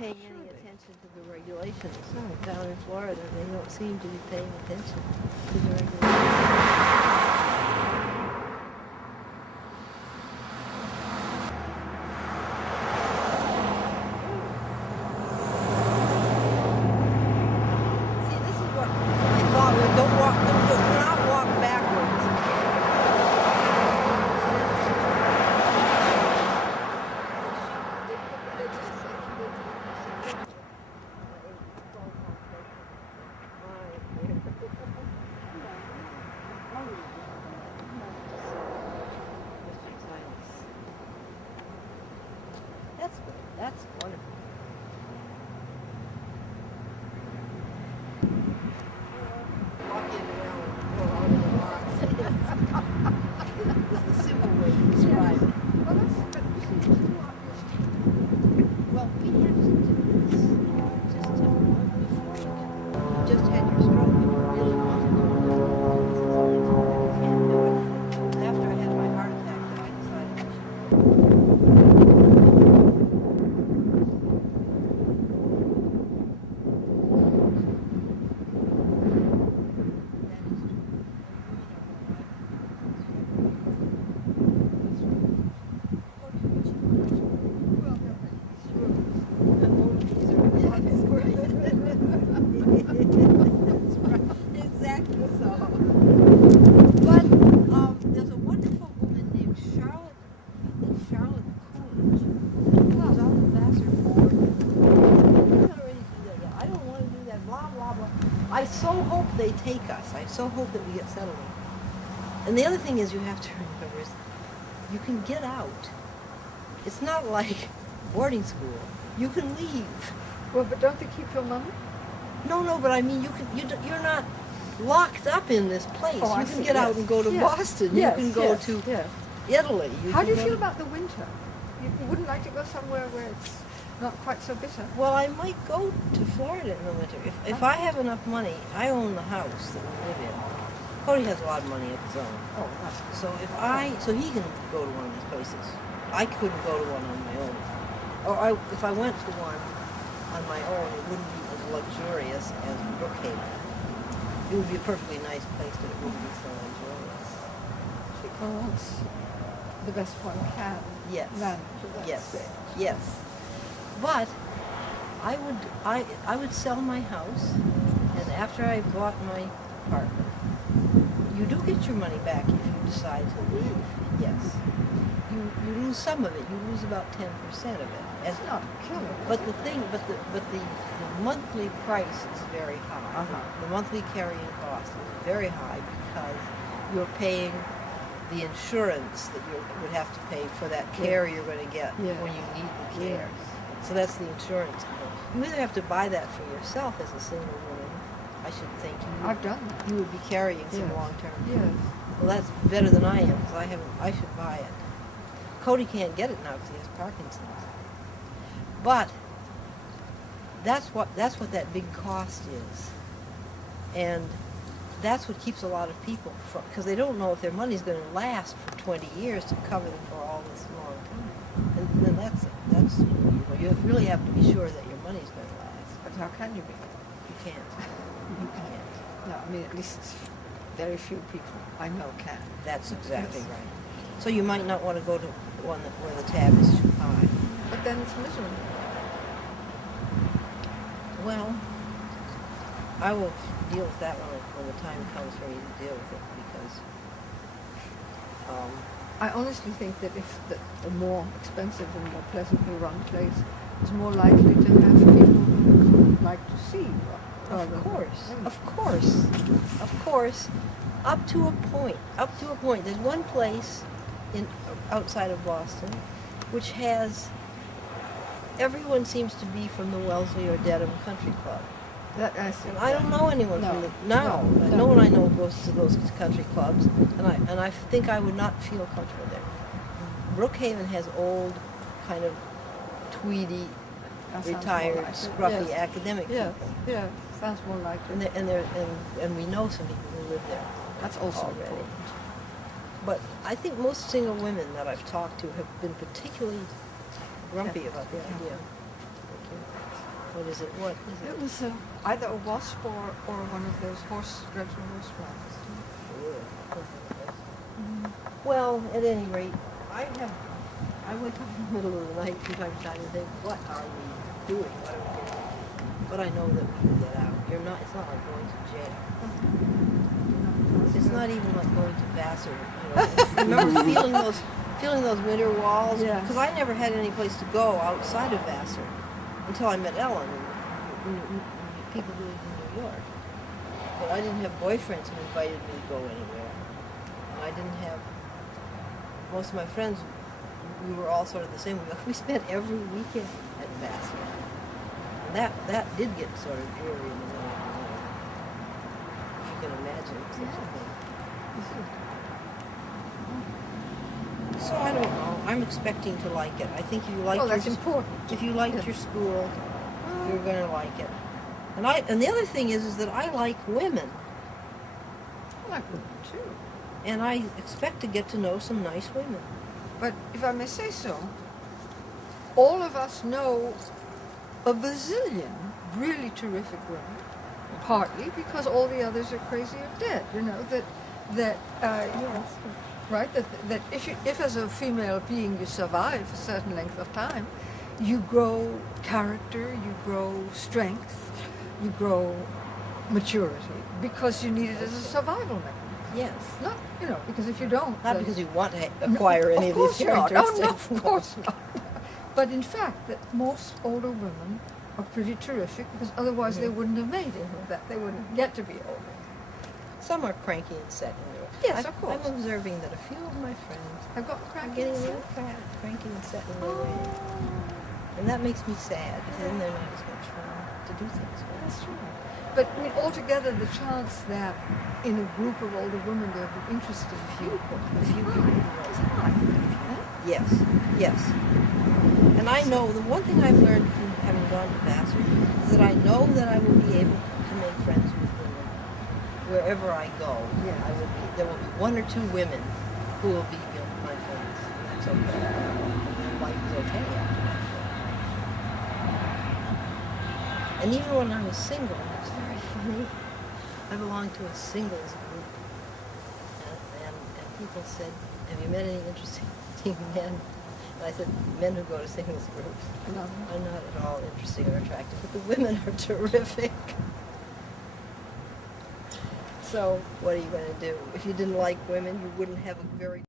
paying any attention to the regulations. Down in Florida, they don't seem to be paying attention to the regulations. That's wonderful. Walking around all over the lots. It's the simple way to describe it. Well, that's but you see, it's too obvious. Well, we have to do this just to, before you just had your stroke and you really wanted to do it. You can't do it. After I had my heart attack, then I decided I should. I so hope they take us. I so hope that we get settled. And the other thing is you have to remember is you can get out. It's not like boarding school. You can leave. Well, but don't they keep your money? No, but I mean you're not locked up in this place. Oh, you can get out and go to Boston. Yes, you can go to Italy. How do you feel about the winter? You wouldn't like to go somewhere where it's not quite so bitter? Well, I might go to Florida in the winter. If I have enough money, I own the house that we live in. Cody has a lot of money of his own. Oh, that's good. So he can go to one of these places. I couldn't go to one on my own. Or if I went to one on my own, it wouldn't be as luxurious as Brookhaven. It would be a perfectly nice place, but it wouldn't be so luxurious. Because the best one can manage at that stage. Yes. But I would sell my house, and after I bought my apartment, you do get your money back if you decide to leave. Yes. You lose some of it. You lose about 10% of it. It's not killing. But the monthly price is very high. The monthly carrying cost is very high because you're paying the insurance that you would have to pay for that care you're going to get when you need the care. So that's the insurance. You either have to buy that for yourself as a single woman. I should think I've done that. You would be carrying some long-term. Yes. Well, that's better than I am because I should buy it. Cody can't get it now because he has Parkinson's. But that's what that big cost is, and that's what keeps a lot of people from, because they don't know if their money's going to last for 20 years to cover them for all this long time. And then that's you really have to be sure that your money's going to last. But how can you be? You can't. You can't. No, I mean, at least very few people I know can. That's exactly right. So you might not want to go to one where the tab is too high. But then it's miserable. Well, I will deal with that when the time comes for me to deal with it, because I honestly think that if the more expensive and more pleasantly run place is more likely to have people who like to see. Of course, up to a point. There's one place outside of Boston which has, everyone seems to be from the Wellesley or Dedham Country Club. And I don't know anyone from the, no one I know goes to those country clubs, and I think I would not feel comfortable there. Brookhaven has old, kind of tweedy, retired, scruffy academic people. Yeah, sounds more like it. And we know some people who live there. That's also already. important. But I think most single women that I've talked to have been particularly grumpy about the idea. What is it? What is It it? was either a wasp or one of those dreadful horse flies. Well, at any rate, I wake up in the middle of the night from time to time and think, what are we doing? What are we doing? But I know that we can get out. It's not like going to jail. It's not even like going to Vassar. Remember feeling those winter walls? Yes. Because I never had any place to go outside of Vassar until I met Ellen and people who lived in New York. But I didn't have boyfriends who invited me to go anywhere. And I didn't have, most of my friends, we were all sort of the same. We spent every weekend at Vassar. And that did get sort of dreary in the middle of the night. If you can imagine such a thing. So I don't know. I'm expecting to like it. I think if you like that's important. If you liked your school, you're going to like it. And the other thing is that I like women. I like women too. And I expect to get to know some nice women. But if I may say so, all of us know a bazillion really terrific women, partly because all the others are crazy or dead. You know that right? That if as a female being you survive a certain length of time, you grow character, you grow strength, you grow maturity because you need it as a survival mechanism. Yes. Not, because if you don't... Not because you want to acquire any of these characteristics. No, of course not. But in fact, that most older women are pretty terrific because otherwise they wouldn't have made it. They wouldn't get to be older. Some are cranky and set in their ways. Yes, of course. I'm observing that a few of my friends I've got are cranky. getting a little cranky and set in their ways. And that makes me sad because then they're not as much fun to do things with. That's right. But I mean, altogether, the chance that in a group of older women there would be interesting people, A few people. is high. Yes, yes. And I know the one thing I've learned from having gone to Vassar is that I know that I will be able to make friends with women wherever I go. Yeah. There will be one or two women who will be my friends. That's okay. Life is okay after that. And even when I was single, it was very funny. I belonged to a singles group, and people said, "Have you met any interesting men?" And I said, "Men who go to singles groups are not at all interesting or attractive, but the women are terrific." So, what are you going to do? If you didn't like women, you wouldn't have a very